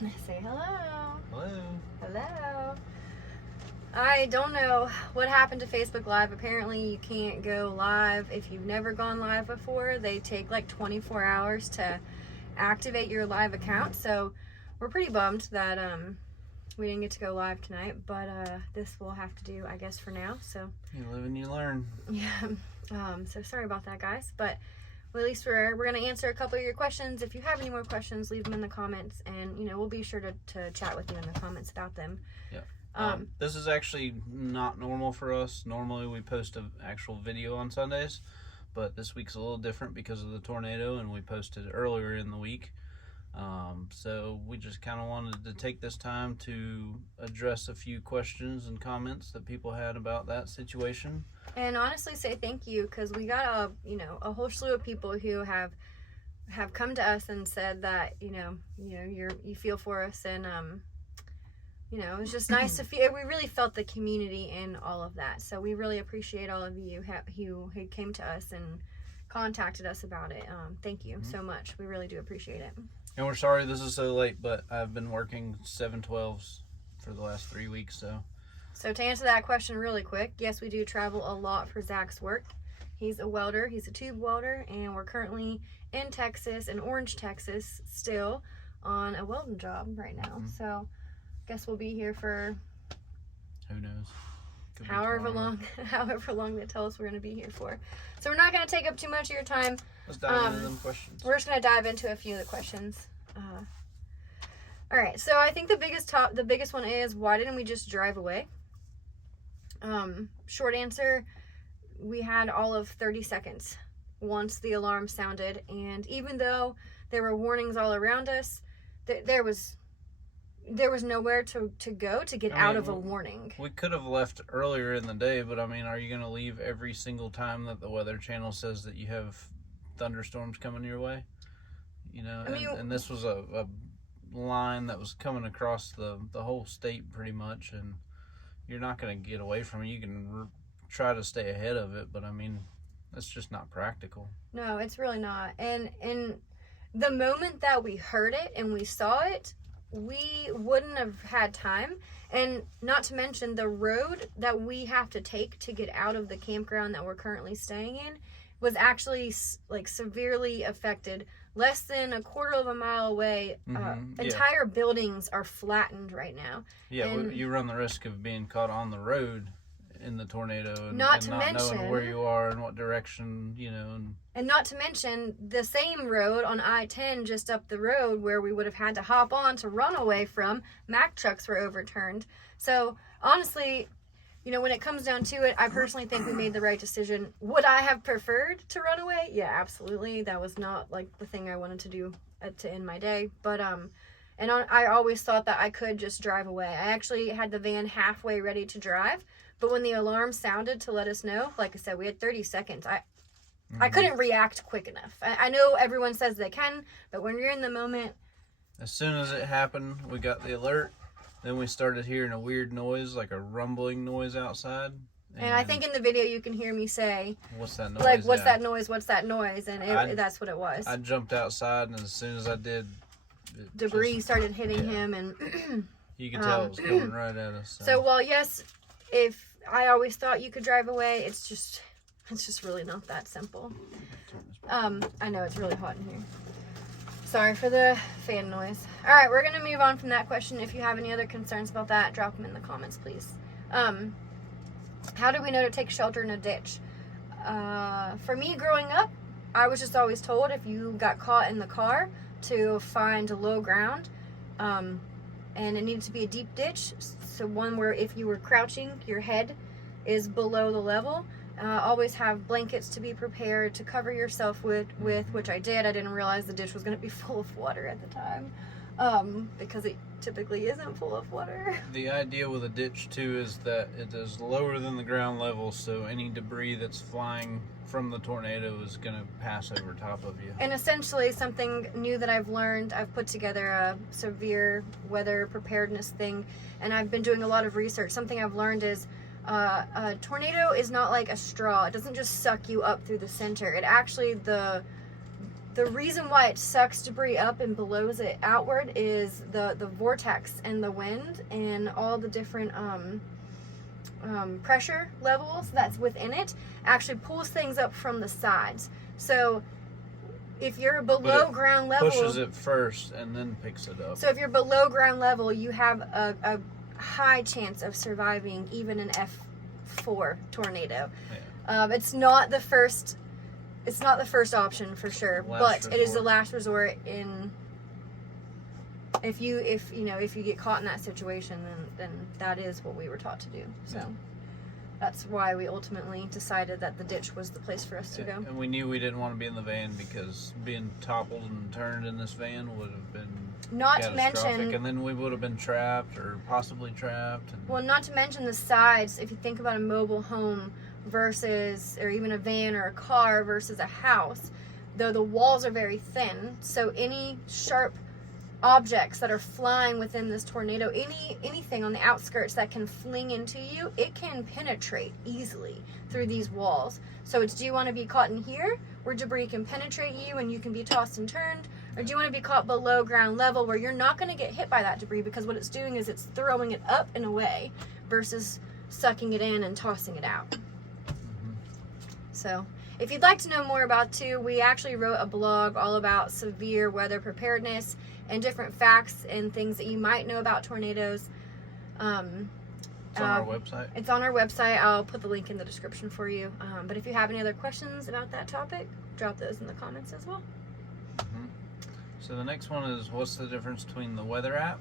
Say hello. Hello. Hello. I don't know what happened to Facebook Live. Apparently you can't go live if you've never gone live before. They take like 24 hours to activate your live account. So we're pretty bummed that we didn't get to go live tonight, but this will have to do, I guess, for now. So You live and you learn. yeah. So sorry about that, guys, but at least we're going to answer a couple of your questions. If you have any more questions, leave them in the comments, and we'll be sure to chat with you in the comments about them. Yeah. This is actually not normal for us. Normally we post an actual video on Sundays, but this week's a little different because of the tornado, and we posted earlier in the week. So we just kind of wanted to take this time to address a few questions and comments that people had about that situation. And honestly say thank you, because we got a whole slew of people who have come to us and said that you feel for us, and it was just nice to feel. We really felt the community in all of that. So we really appreciate all of you who came to us and contacted us about it. Thank you so much. We really do appreciate it. And we're sorry this is so late, but I've been working 7/12s for the last 3 weeks, So to answer that question really quick, yes, we do travel a lot for Zach's work. He's a welder. He's a tube welder, and we're currently in Texas, in Orange, Texas, still on a welding job right now. So I guess we'll be here for who knows? however long they tell us we're going to be here for. So we're not going to take up too much of your time. Let's dive into them questions. We're just going to dive into a few of the questions. All right, so I think the biggest one is, why didn't we just drive away? Short answer, we had all of 30 seconds once the alarm sounded, and even though there were warnings all around us, there was nowhere to go to get out of a warning. We could have left earlier in the day, but are you going to leave every single time that the Weather Channel says that you have thunderstorms coming your way? And this was a line that was coming across the whole state pretty much, and you're not going to get away from it. You can try to stay ahead of it, but that's just not practical. No, it's really not. And the moment that we heard it and we saw it, we wouldn't have had time. And not to mention, the road that we have to take to get out of the campground that we're currently staying in was actually severely affected. Less than a quarter of a mile away, entire buildings are flattened right now. Yeah, and you run the risk of being caught on the road in the tornado, and not knowing where you are and what direction, And not to mention, the same road on I-10 just up the road where we would have had to hop on to run away from, Mack trucks were overturned. So honestly, when it comes down to it, I personally think we made the right decision. Would I have preferred to run away? Yeah, absolutely. That was not the thing I wanted to do to end my day. But I always thought that I could just drive away. I actually had the van halfway ready to drive, but when the alarm sounded to let us know, like I said, we had 30 seconds. I couldn't react quick enough. I know everyone says they can, but when you're in the moment. As soon as it happened, we got the alert. Then we started hearing a weird noise, like a rumbling noise outside. And I think in the video you can hear me say, "What's that noise? What's that noise? What's that noise?" And that's what it was. I jumped outside, and as soon as I did, debris started hitting him, and you could tell it was coming right at us. So while yes, if I always thought you could drive away, it's just really not that simple. I know it's really hot in here. Sorry for the fan noise. All right, we're going to move on from that question. If you have any other concerns about that, drop them in the comments, please. How do we know to take shelter in a ditch? For me, growing up, I was just always told if you got caught in the car to find low ground, and it needed to be a deep ditch, so one where if you were crouching, your head is below the level. Always have blankets to be prepared to cover yourself with, which I did. I didn't realize the ditch was going to be full of water at the time, because it typically isn't full of water. The idea with a ditch too is that it is lower than the ground level, so any debris that's flying from the tornado is going to pass over top of you. And essentially, something new that I've learned, I've put together a severe weather preparedness thing, and I've been doing a lot of research. Something I've learned is a tornado is not like a straw. It doesn't just suck you up through the center. It actually, the the reason why it sucks debris up and blows it outward is the vortex and the wind and all the different pressure levels that's within it actually pulls things up from the sides. So if you're below ground level, pushes it first and then picks it up. So if you're below ground level, you have a high chance of surviving even an F4 tornado. Yeah. It's not the first option for sure, but it is the last resort. If you get caught in that situation, then that is what we were taught to do. So yeah. That's why we ultimately decided that the ditch was the place for us to go. And we knew we didn't want to be in the van because being toppled and turned in this van would have been not to mention, and then we would have been trapped or possibly trapped. Well, not to mention the sides. If you think about a mobile home versus, or even a van or a car versus a house, though the walls are very thin, so any sharp objects that are flying within this tornado, anything on the outskirts that can fling into you, it can penetrate easily through these walls. So it's, do you want to be caught in here where debris can penetrate you and you can be tossed and turned, or do you want to be caught below ground level where you're not going to get hit by that debris because what it's doing is it's throwing it up and away versus sucking it in and tossing it out. So if you'd like to know more about too, we actually wrote a blog all about severe weather preparedness and different facts and things that you might know about tornadoes. It's on our website. It's on our website. I'll put the link in the description for you. But if you have any other questions about that topic, drop those in the comments as well. So the next one is, what's the difference between the weather app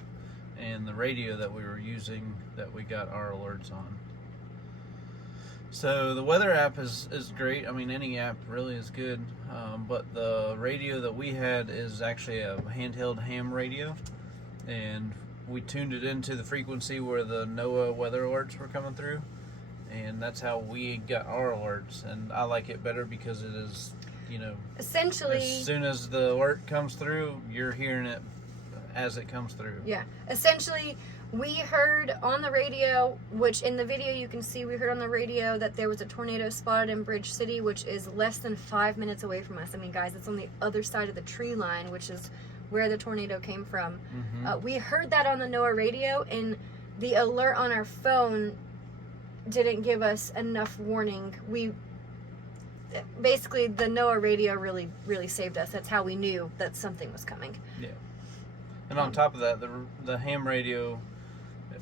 and the radio that we were using that we got our alerts on? So the weather app is great. I mean, any app really is good. But the radio that we had is actually a handheld ham radio. And we tuned it into the frequency where the NOAA weather alerts were coming through. And that's how we got our alerts. And I like it better because it is, essentially, as soon as the alert comes through, you're hearing it as it comes through. Yeah. Essentially, we heard on the radio, which in the video you can see, we heard on the radio that there was a tornado spotted in Bridge City, which is less than 5 minutes away from us. I mean, guys, it's on the other side of the tree line, which is where the tornado came from. We heard that on the NOAA radio, and the alert on our phone didn't give us enough warning. Basically, the NOAA radio really, really saved us. That's how we knew that something was coming. Yeah. And on top of that, the ham radio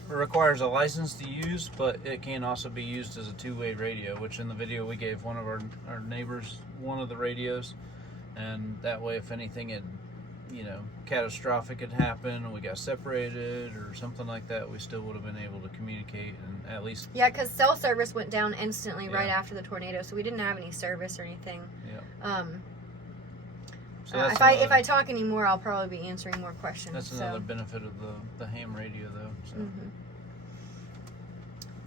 requires a license to use, but it can also be used as a two-way radio, which in the video we gave one of our neighbors one of the radios, and that way if anything had, catastrophic had happened and we got separated or something like that, we still would have been able to communicate and at least... Yeah, because cell service went down instantly right after the tornado, so we didn't have any service or anything. Yeah. So if I talk anymore, I'll probably be answering more questions. That's another benefit of the ham radio, though. So.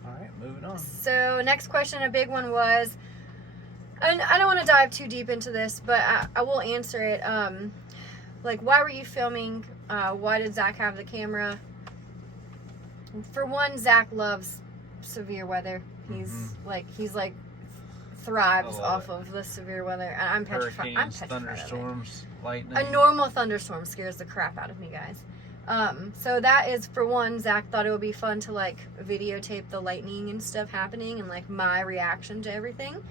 All right, moving on. So next question, a big one was, and I don't want to dive too deep into this, but I will answer it. Why were you filming? Why did Zach have the camera? For one, Zach loves severe weather. He's thrives off of the severe weather. I'm petrified. Thunderstorms, lightning. A normal thunderstorm scares the crap out of me, guys. So that is, for one, Zach thought it would be fun to videotape the lightning and stuff happening and my reaction to everything.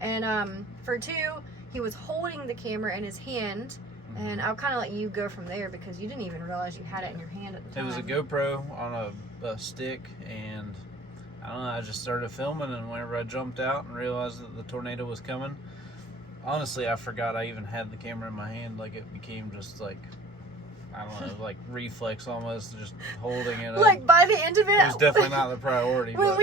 And for two, he was holding the camera in his hand, and I'll kind of let you go from there because you didn't even realize you had it in your hand at the time. It was a GoPro on a stick, and I don't know, I just started filming, and whenever I jumped out and realized that the tornado was coming, honestly, I forgot I even had the camera in my hand. It became just I don't know, reflex almost, just holding it up. By the end of it, it was definitely not the priority. When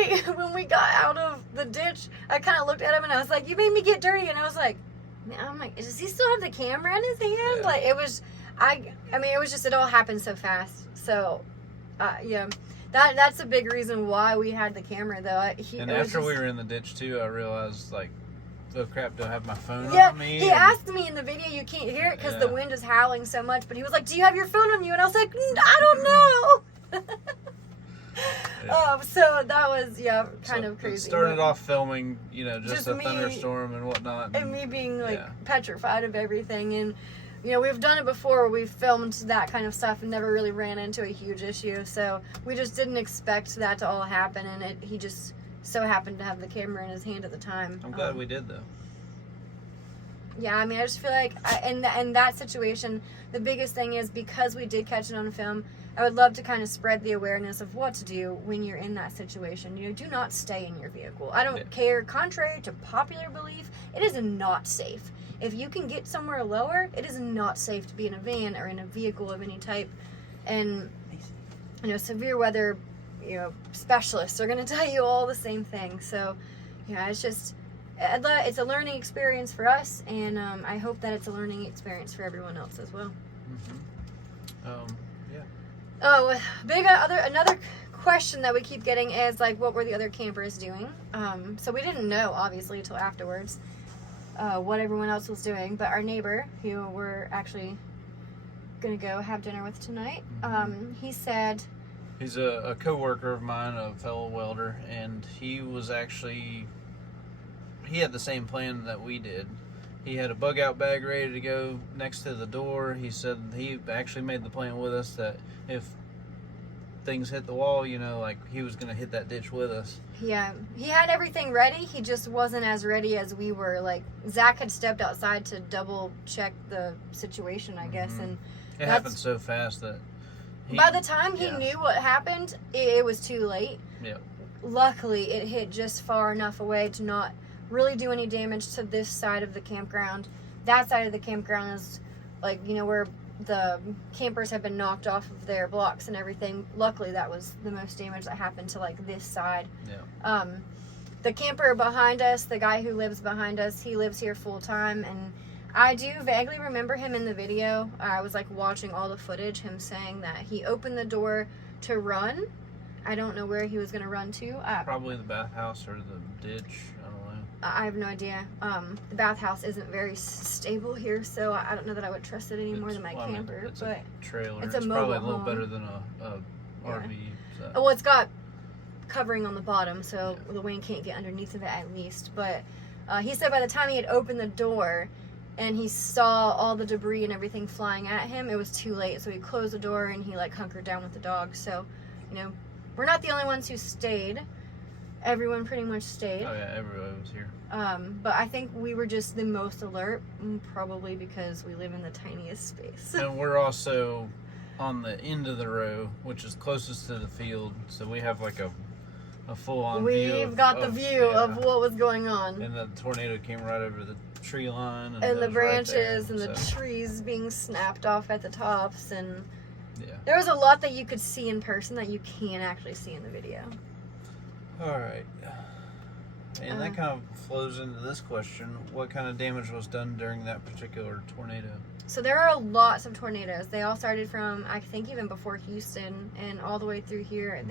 we got out of the ditch, I kind of looked at him and I was like, "You made me get dirty," and I was like, "Man, I'm like, does he still have the camera in his hand?" Yeah. It was, it was just, it all happened so fast. So, yeah. That's a big reason why we had the camera, though. And after we were in the ditch, too, I realized, oh, crap, do I have my phone on me? He asked me in the video, you can't hear it because the wind is howling so much, but he was like, do you have your phone on you? And I was like, I don't know. So that was kind of crazy. It started off filming, just a thunderstorm and whatnot, and me being petrified of everything. And we've done it before. We've filmed that kind of stuff and never really ran into a huge issue. So we just didn't expect that to all happen, and he just so happened to have the camera in his hand at the time. I'm glad we did, though. Yeah, I mean, I just feel like in that situation, the biggest thing is, because we did catch it on film, I would love to kind of spread the awareness of what to do when you're in that situation. Do not stay in your vehicle. I don't care. Contrary to popular belief, it is not safe. If you can get somewhere lower, it is not safe to be in a van or in a vehicle of any type. And, severe weather, specialists are going to tell you all the same thing. So, it's just... it's a learning experience for us, and I hope that it's a learning experience for everyone else as well. Oh, another question that we keep getting is what were the other campers doing? So we didn't know, obviously, until afterwards what everyone else was doing. But our neighbor, who we're actually gonna go have dinner with tonight, he said, he's a co-worker of mine, a fellow welder, and he had the same plan that we did. He had a bug out bag ready to go next to the door. He said he actually made the plan with us that if things hit the wall, he was going to hit that ditch with us. Yeah, he had everything ready. He just wasn't as ready as we were. Zach had stepped outside to double check the situation, I guess. And it happened so fast that by the time he knew what happened, it was too late. Yeah. Luckily, it hit just far enough away to not really do any damage to this side of the campground. That side of the campground is where the campers have been knocked off of their blocks and everything. Luckily, that was the most damage that happened to this side. Yeah. The camper behind us, the guy who lives behind us, he lives here full time, and I do vaguely remember him in the video. I was watching all the footage, him saying that he opened the door to run. I don't know where he was going to run to. Probably the bathhouse or the ditch. I have no idea. The bathhouse isn't very stable here, so I don't know that I would trust it any more than my camper. It's but a trailer. It's probably a little better than a RV. So. Well, it's got covering on the bottom, so the wind can't get underneath of it at least. But he said by the time he had opened the door and he saw all the debris and everything flying at him, it was too late. So he closed the door and he hunkered down with the dog. So, we're not the only ones who stayed. Everyone pretty much stayed. Oh yeah, everyone was here. But I think we were just the most alert, probably because we live in the tiniest space. And we're also on the end of the row, which is closest to the field, so we have a full-on view. We've got the view of what was going on. And the tornado came right over the tree line. And the branches and the trees being snapped off at the tops. And there was a lot that you could see in person that you can't actually see in the video. All right. And that kind of flows into this question. What kind of damage was done during that particular tornado? So there are lots of tornadoes. They all started from, I think, even before Houston and all the way through here. I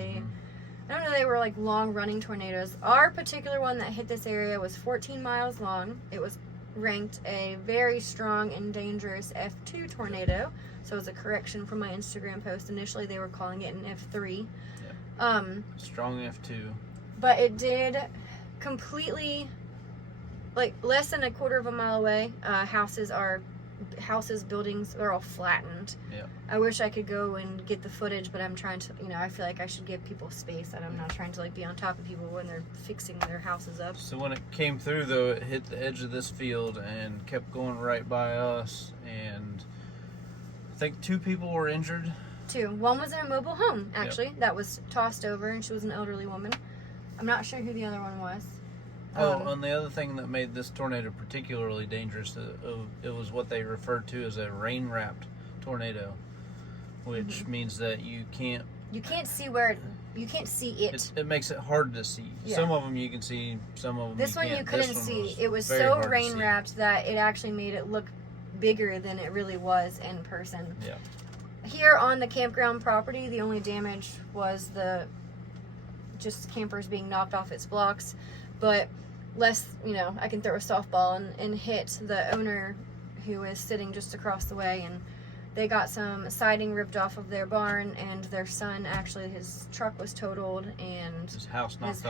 don't know, they were long-running tornadoes. Our particular one that hit this area was 14 miles long. It was ranked a very strong and dangerous F2 tornado. So it was a correction from my Instagram post. Initially, they were calling it an F3. Yeah. Strong F2. But it did completely, less than a quarter of a mile away, buildings are all flattened. Yeah. I wish I could go and get the footage, but I'm trying to, I feel like I should give people space, and I'm not trying to be on top of people when they're fixing their houses up. So when it came through, though, it hit the edge of this field and kept going right by us, and I think 2 people were injured. 2. One was in a mobile home, actually, that was tossed over, and she was an elderly woman. I'm not sure who the other one was. And the other thing that made this tornado particularly dangerous, it was what they referred to as a rain-wrapped tornado, which means that you can't see you can't see it. It makes it hard to see. Yeah. Some of them you can see, some of them this you one can't. You couldn't see. It was so rain-wrapped that it actually made it look bigger than it really was in person. Yeah. Here on the campground property, the only damage was just campers being knocked off its blocks, but less, I can throw a softball and hit the owner who is sitting just across the way, and They got some siding ripped off of their barn, and their son, actually, his truck was totaled, and his house knocked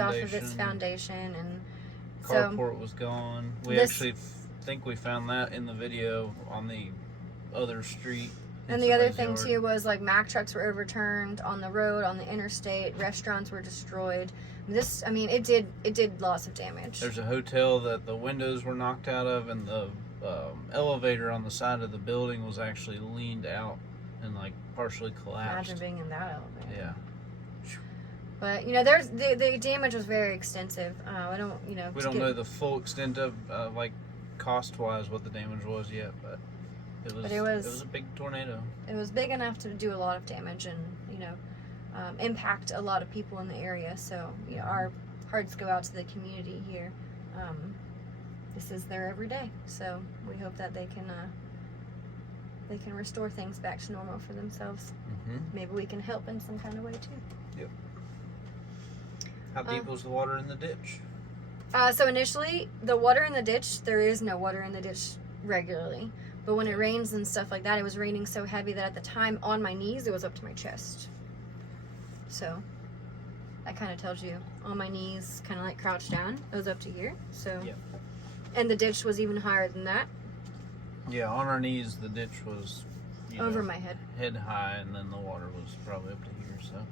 off of its foundation, and carport was gone. We actually think we found that in the video on the other street. And the other thing too was like Mack trucks were overturned on the road, on the interstate. Restaurants were destroyed. It did lots of damage. There's a hotel that the windows were knocked out of, and the elevator on the side of the building was actually leaned out and like partially collapsed. Imagine being in that elevator. Yeah. But there's the damage was very extensive. I don't we don't know the full extent of like cost-wise what the damage was yet, but it was a big tornado. It was big enough to do a lot of damage and impact a lot of people in the area. So our hearts go out to the community here. This is their everyday, so we hope that they can restore things back to normal for themselves. Mm-hmm. Maybe we can help in some kind of way too. Yep. How deep was the water in the ditch? So initially, the water in the ditch, there is no water in the ditch regularly. But when it rains and stuff like that, it was raining so heavy that at the time on my knees, it was up to my chest. So that kind of tells you on my knees, kind of like crouched down. It was up to here. So, yep. And the ditch was even higher than that. Yeah, on our knees, the ditch was over my head high, and then the water was probably up to here. So,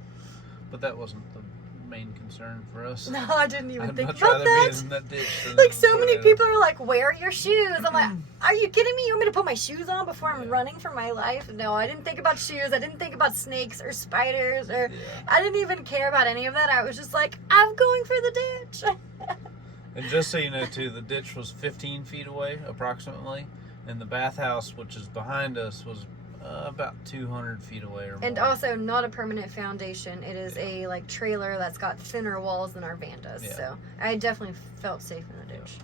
but that wasn't the main concern for us. No, I didn't even think about that. Be in that ditch like so many people are like, "Where are your shoes?" I'm like, "Are you kidding me? You want me to put my shoes on before I'm running for my life?" No, I didn't think about shoes. I didn't think about snakes or spiders, or I didn't even care about any of that. I was just like, "I'm going for the ditch." And just so you know, too, the ditch was 15 feet away, approximately, and the bathhouse, which is behind us, was about 200 feet away or more. And also not a permanent foundation. It is a trailer that's got thinner walls than our van does. Yeah. So I definitely felt safe in the ditch.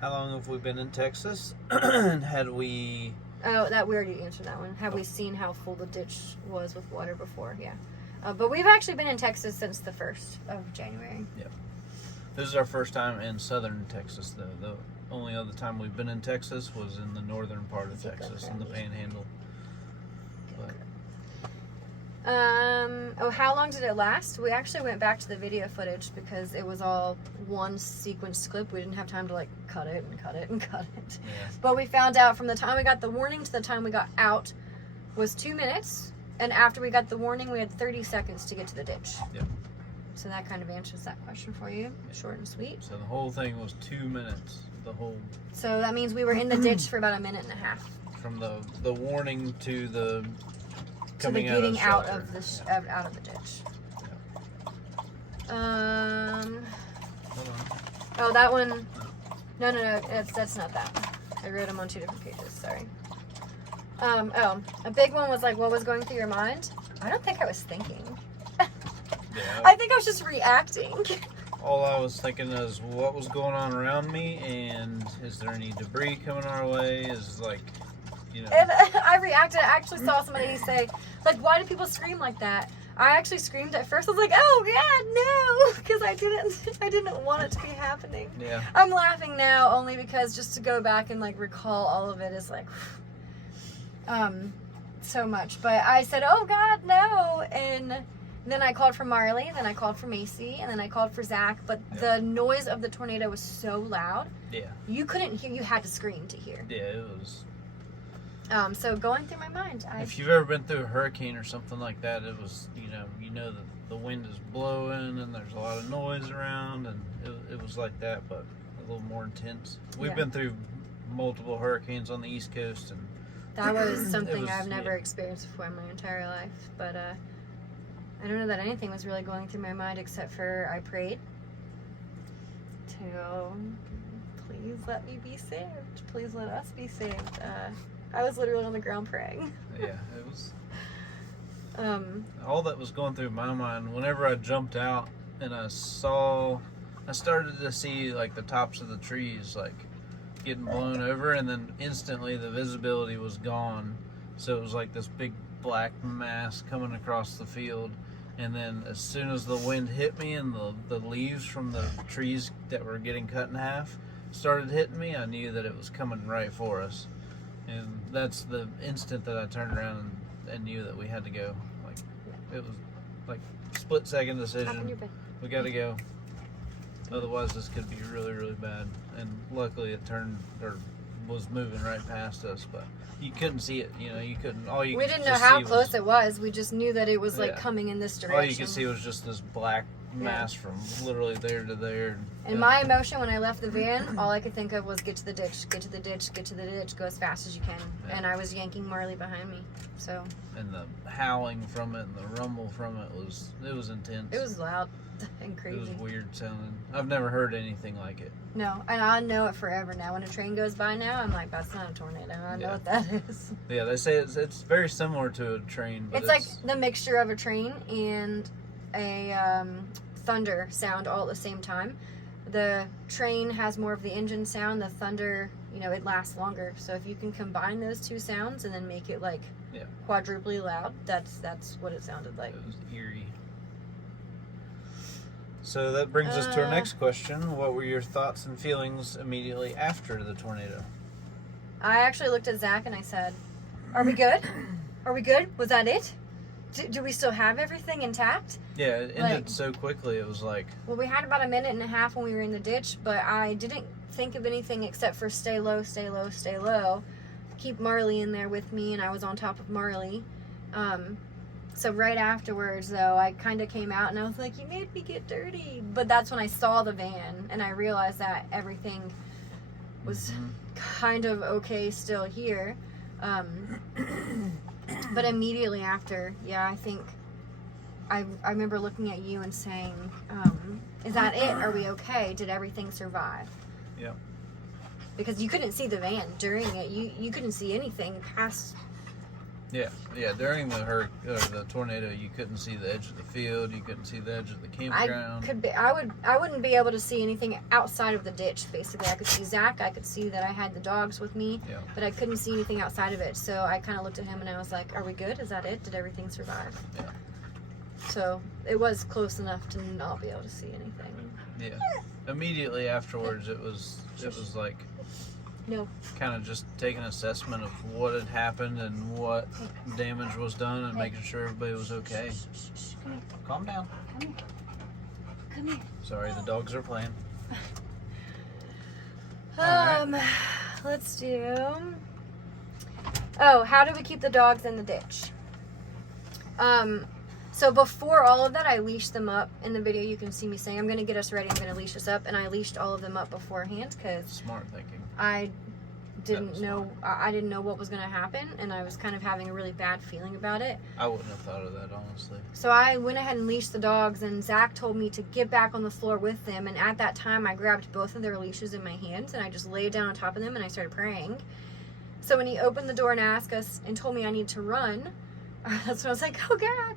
How long have we been in Texas? And had we... Oh, we already answered that one. Have we seen how full the ditch was with water before? Yeah. But we've actually been in Texas since the 1st of January. Yep. This is our first time in southern Texas, though. The only other time we've been in Texas was in the northern part of Texas, in the Panhandle. But... how long did it last? We actually went back to the video footage because it was all one sequence clip. We didn't have time to cut it and cut it and cut it. Yeah. But we found out from the time we got the warning to the time we got out was 2 minutes. And after we got the warning, we had 30 seconds to get to the ditch. Yep. So that kind of answers that question for you. Short and sweet. So the whole thing was 2 minutes. So that means we were in the ditch for about 1.5 minutes. From the warning to the getting out of the ditch. Yeah. Oh, that one. No, that's not that one. I wrote them on 2 different pages. Sorry. A big one was what was going through your mind? I don't think I was thinking. Yeah. I think I was just reacting. All I was thinking is what was going on around me, and is there any debris coming our way? And I reacted. I actually saw somebody say, why do people scream like that? I actually screamed at first. I was like, oh God, no, because I didn't want it to be happening. Yeah. I'm laughing now only because just to go back and recall all of it is so much. But I said, oh God, no, and then I called for Marley, then I called for Macy, and then I called for Zach. But the noise of the tornado was so loud. Yeah. You couldn't hear. You had to scream to hear. Yeah, it was. So going through my mind, if you've ever been through a hurricane or something like that, it was, you know that the wind is blowing and there's a lot of noise around, and it was like that, but a little more intense. We've been through multiple hurricanes on the East Coast, and that was something I've never experienced before in my entire life. But I don't know that anything was really going through my mind except for I prayed to please let me be saved. Please let us be saved. I was literally on the ground praying. Yeah, it was. All that was going through my mind whenever I jumped out and I started to see the tops of the trees getting blown over, and then instantly the visibility was gone. So it was this big black mass coming across the field. And then as soon as the wind hit me and the leaves from the trees that were getting cut in half started hitting me, I knew that it was coming right for us. And that's the instant that I turned around and knew that we had to go. Like, it was like split second decision. We got to go. Otherwise, this could be really, really bad. And luckily, it turned or was moving right past us, but you couldn't see it. You know, you couldn't. All you we didn't know how close it was. We just knew that it was like coming in this direction. All you could see was just this black mass from literally there to there. And my emotion when I left the van, all I could think of was get to the ditch, get to the ditch, get to the ditch, go as fast as you can. Yeah. And I was yanking Marley behind me. So. And the howling from it and the rumble from it was intense. It was loud and crazy. It was weird sounding. I've never heard anything like it. No, and I know it forever now. When a train goes by now, I'm like, that's not a tornado. I know what that is. Yeah, they say it's very similar to a train. But it's like the mixture of a train and a thunder sound all at the same time. The train has more of the engine sound. The thunder, you know, it lasts longer. So if you can combine those two sounds and then make it like quadruply loud, that's what it sounded like. It was eerie. So that brings us to our next question. What were your thoughts and feelings immediately after the tornado? I actually looked at Zach and I said, "Are we good? Are we good? Was that it? Do we still have everything intact?" Yeah, it ended so quickly. It was like... Well, we had about a minute and a half when we were in the ditch, but I didn't think of anything except for stay low, stay low, stay low. Keep Marley in there with me, and I was on top of Marley. So right afterwards, though, I kind of came out and I was like, "You made me get dirty." But that's when I saw the van and I realized that everything was kind of okay still here. But immediately after, I think I remember looking at you and saying, "Is that it? Are we okay? Did everything survive?" Yeah. Because you couldn't see the van during it. You couldn't see anything past. Yeah. During the tornado, you couldn't see the edge of the field. You couldn't see the edge of the campground. I wouldn't be able to see anything outside of the ditch. Basically, I could see Zach. I could see that I had the dogs with me, but I couldn't see anything outside of it. So I kind of looked at him and I was like, "Are we good? Is that it? Did everything survive?" Yeah. So it was close enough to not be able to see anything. Yeah. Immediately afterwards, it was like. No. Kind of just take an assessment of what had happened and what damage was done and making sure everybody was okay. Calm down. Come here. Sorry, the dogs are playing. Let's do... Oh, how do we keep the dogs in the ditch? So before all of that, I leashed them up. In the video, you can see me saying, "I'm going to get us ready. I'm going to leash us up." And I leashed all of them up beforehand because... Smart thinking. I didn't know what was going to happen, and I was kind of having a really bad feeling about it. I wouldn't have thought of that, honestly. So I went ahead and leashed the dogs, and Zach told me to get back on the floor with them, and at that time I grabbed both of their leashes in my hands and I just laid down on top of them and I started praying. So when he opened the door and asked us and told me I need to run, that's when I was like, "Oh God,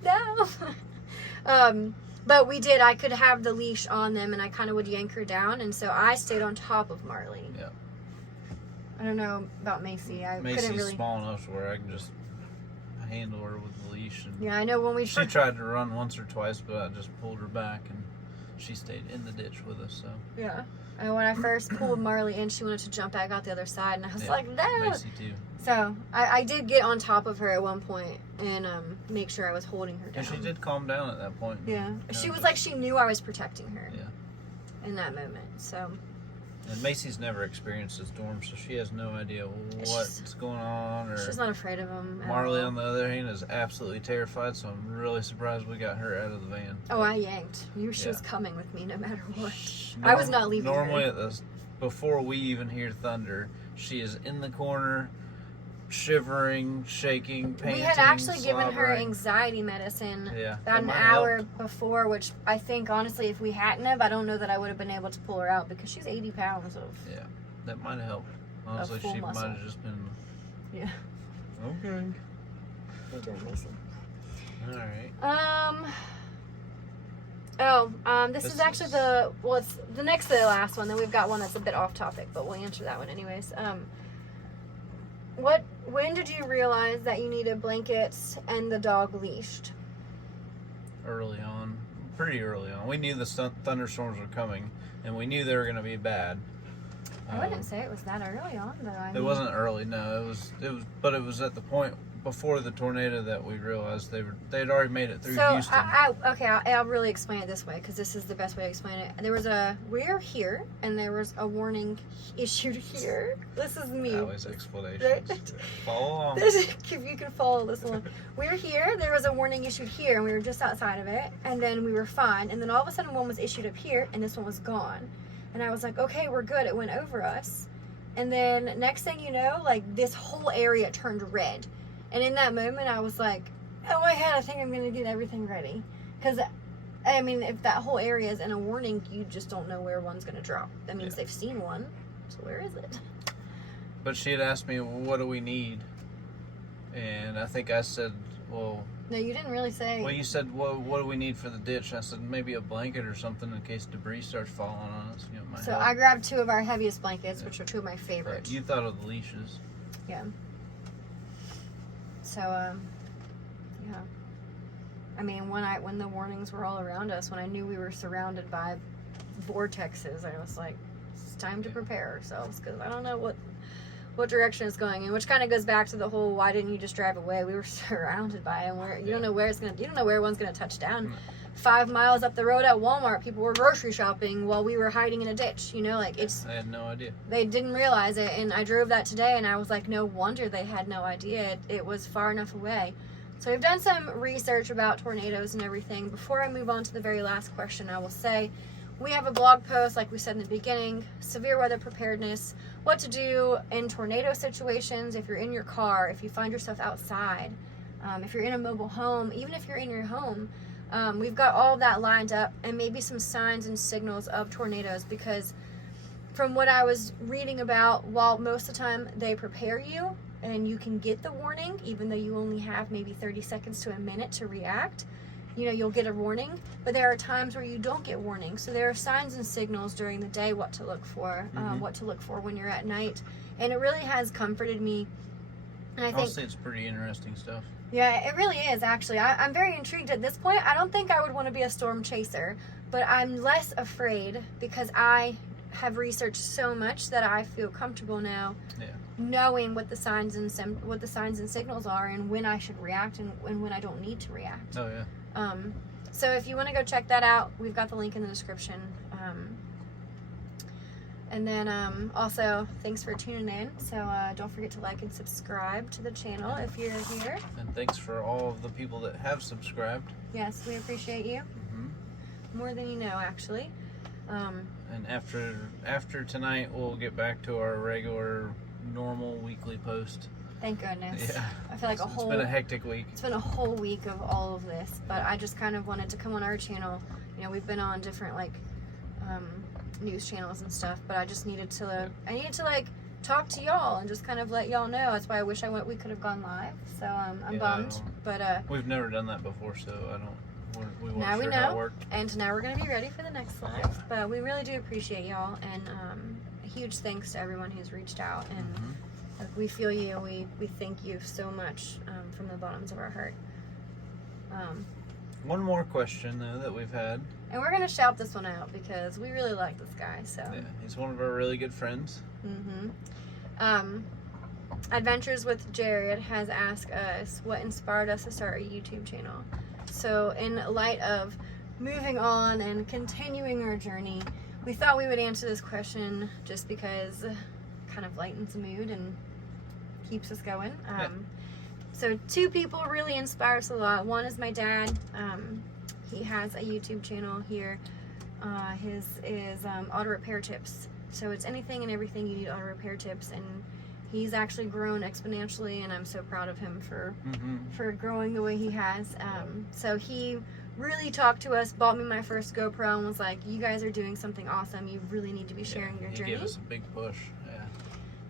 no." But we did. I could have the leash on them and I kind of would yank her down, and so I stayed on top of Marley. Yeah. I don't know about Macy. Macy's small enough to where I can just handle her with the leash. And I know when she tried to run once or twice, but I just pulled her back and she stayed in the ditch with us. So yeah. And when I first pulled Marley in, she wanted to jump back out the other side, and I was like, "No." Macy too. So I did get on top of her at one point and make sure I was holding her down. And she did calm down at that point. Yeah. She was like, she knew I was protecting her. Yeah. In that moment. So. And Macy's never experienced a storm, so she has no idea what's going on. Or she's not afraid of them. Marley, on the other hand, is absolutely terrified, so I'm really surprised we got her out of the van. Oh, I yanked. She was coming with me no matter what. I was not leaving normally her. Before we even hear thunder, she is in the corner, shivering, shaking, panting. We had actually given her anxiety medicine about an hour before, which I think, honestly, if we hadn't have, I don't know that I would have been able to pull her out because she's 80 pounds of... Yeah, that might have helped. Honestly, she might have just been... Yeah. Okay. You're doing amazing. All right. This is actually it's the next to the last one. Then we've got one that's a bit off topic, but we'll answer that one anyways. When did you realize that you needed blankets and the dog leashed? Early on. Pretty early on. We knew the thunderstorms were coming, and we knew they were going to be bad. I wouldn't say it was that early on, though. I It mean, wasn't early, no. But it was at the point before the tornado that we realized they'd already made it through Houston. I'll really explain it this way, because this is the best way to explain it. We're here, and there was a warning issued here. This is me. Always explanations. Follow along. If you can follow this one. We're here, there was a warning issued here, and we were just outside of it, and then we were fine, and then all of a sudden one was issued up here, and this one was gone. And I was like, okay, we're good. It went over us. And then next thing you know, like, this whole area turned red. And in that moment, I was like, oh my God, I think I'm going to get everything ready. Because, I mean, if that whole area is in a warning, you just don't know where one's going to drop. That means they've seen one. So where is it? But she had asked me, well, what do we need? And I think I said, well... No, you didn't really say... Well, you said, well, what do we need for the ditch? I said, maybe a blanket or something in case debris starts falling on us. You know, so help. I grabbed 2 of our heaviest blankets, which are 2 of my favorites. But you thought of the leashes. Yeah. So, yeah. I mean, when the warnings were all around us, when I knew we were surrounded by vortexes, I was like, it's time to prepare ourselves, because I don't know what direction it's going in, which kind of goes back to the whole, why didn't you just drive away? We were surrounded by it, and you don't know where you don't know where one's gonna touch down. 5 miles up the road at Walmart, people were grocery shopping while we were hiding in a ditch. You know, like, it's... I had no idea. They didn't realize it, and I drove that today, and I was like, no wonder they had no idea. It was far enough away. So we've done some research about tornadoes and everything. Before I move on to the very last question, I will say we have a blog post, like we said in the beginning, severe weather preparedness, what to do in tornado situations, if you're in your car, if you find yourself outside, if you're in a mobile home, even if you're in your home. We've got all of that lined up, and maybe some signs and signals of tornadoes, because from what I was reading about, while most of the time they prepare you and you can get the warning, even though you only have maybe 30 seconds to a minute to react, you know, you'll get a warning, but there are times where you don't get warning. So there are signs and signals during the day what to look for, what to look for when you're at night, and it really has comforted me. And I think Honestly, it's pretty interesting stuff. Yeah, it really is, actually. I'm very intrigued at this point. I don't think I would want to be a storm chaser, but I'm less afraid because I have researched so much that I feel comfortable now knowing what the signs and signals are, and when I should react and when I don't need to react. Oh, yeah. So if you want to go check that out, we've got the link in the description. And then also, thanks for tuning in. So don't forget to like and subscribe to the channel if you're here. And thanks for all of the people that have subscribed. Yes, we appreciate you. More than you know, actually. And after tonight, we'll get back to our regular, normal weekly post. Thank goodness. Yeah. I feel like it's been a hectic week. It's been a whole week of all of this, but I just kind of wanted to come on our channel. You know, we've been on different news channels and stuff, but I just needed to talk to y'all and just kind of let y'all know. That's why I wish we could have gone live. So I'm bummed, but we've never done that before, so we weren't now sure we know, how it worked. And now we're gonna be ready for the next live. But we really do appreciate y'all, and a huge thanks to everyone who's reached out, and we feel you. We thank you so much from the bottoms of our heart. One more question though that we've had. And we're gonna shout this one out because we really like this guy. So yeah, he's one of our really good friends. Adventures with Jared has asked us what inspired us to start a YouTube channel. So in light of moving on and continuing our journey, we thought we would answer this question just because it kind of lightens the mood and keeps us going. So 2 people really inspire us a lot. One is my dad. He has a YouTube channel here. His is auto repair tips. So it's anything and everything you need auto repair tips, and he's actually grown exponentially, and I'm so proud of him for growing the way he has. So he really talked to us, bought me my first GoPro, and was like, you guys are doing something awesome. You really need to be sharing your journey. He gave us a big push.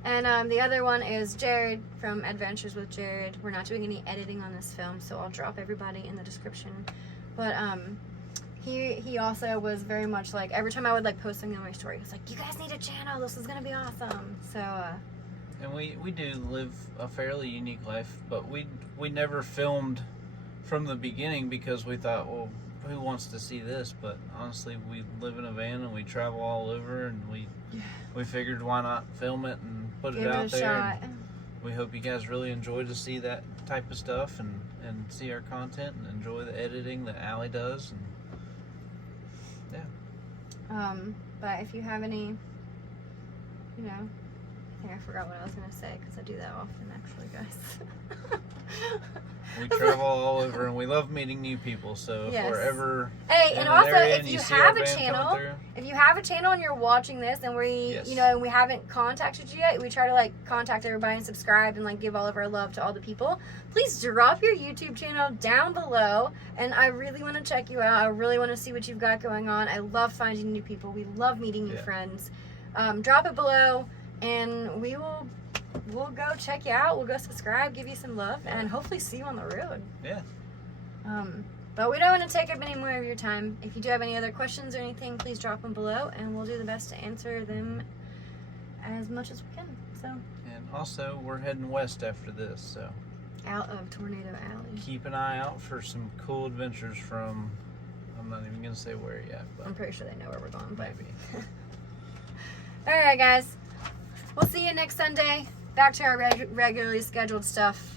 And the other one is Jared from Adventures with Jared. We're not doing any editing on this film, so I'll drop everybody in the description. But he also was very much like, every time I would post something on my story, he was like, you guys need a channel, this is gonna be awesome. So and we do live a fairly unique life, but we never filmed from the beginning because we thought, well, who wants to see this? But honestly, we live in a van and we travel all over, and we we figured why not film it and put Give it out a there. shot. We hope you guys really enjoy to see that type of stuff and see our content and enjoy the editing that Allie does. And yeah. But if you have any, you know, I think I forgot what I was going to say because I do that often, actually, guys. We travel all over and we love meeting new people. So Yes. if we're ever and also if you see our have a band coming channel and you're watching this and we, Yes. you know, and we haven't contacted you yet, we try to like contact everybody and subscribe and like give all of our love to all the people. Please drop your YouTube channel down below, and I really want to check you out. I really want to see what you've got going on. I love finding new people. We love meeting new friends. Drop it below, and we'll go check you out. We'll go subscribe, give you some love, and hopefully see you on the road. Yeah. But we don't want to take up any more of your time. If you do have any other questions or anything, please drop them below, and we'll do the best to answer them as much as we can. So. And also, we're heading west after this, so. Out of Tornado Alley. Keep an eye out for some cool adventures from, I'm not even going to say where yet, but I'm pretty sure they know where we're going, but. maybe. Alright, guys. We'll see you next Sunday. Back to our regularly scheduled stuff.